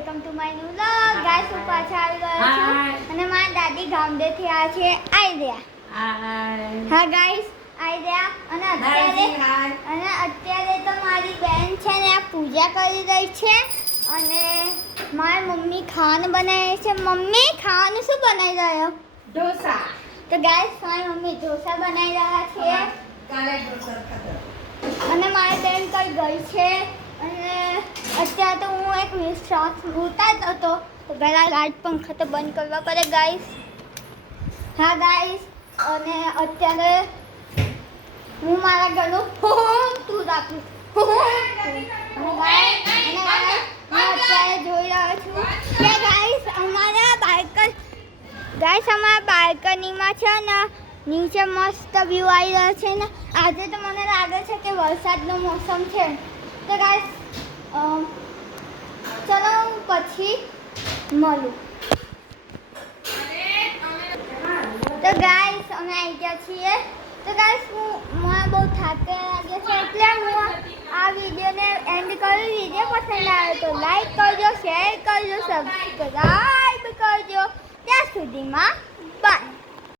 welcome to my new vlog guys હું પાછા આવી ગયો છું અને મારા દાદી ગામડેથી આવ્યા છે હા ગાઈસ આવી ગયા અને અત્યારે તો મારી બેન છે ને આ પૂજા કરી રહી છે અને મારી મમ્મી ખાવાનું બનાવે છે મમ્મી ખાવાનું શું બનાવી રહ્યો ઢોસા તો ગાઈસ મારી મમ્મી ઢોસા બનાવી રહ્યા છે કાલે ઢોસા ખાધા અને મારી બેન કઈ ગઈ છે અને અત્યારે તો હું એક શોર્ટ્સ ઉતારતો હતો તો પહેલાં લાઈટ પંખા તો બંધ કરવા પડે ગાઈસ હા ગાઈસ અને અત્યારે હું મારા ઘરનું હોમ ટૂર આપીશ અત્યારે જોઈ રહ્યો છું કે ગાઈસ અમારા બાલ્કનીમાં છે ને નીચે મસ્ત વ્યૂ આવી રહ્યો છે ને આજે તો મને લાગે છે કે વરસાદનો મોસમ છે તો ગાઈસ ચલો હું પછી મળું તો ગાઈસ અમે આવી ગયા છીએ તો ગાઈસ મને બહુ થાક લાગે છે એટલે હું આ વિડીયોને એન્ડ કરું વિડીયો પસંદ આવે તો લાઈક કરજો શેર કરજો સબસ્ક્રાઈબ કરજો ત્યાં સુધીમાં બાય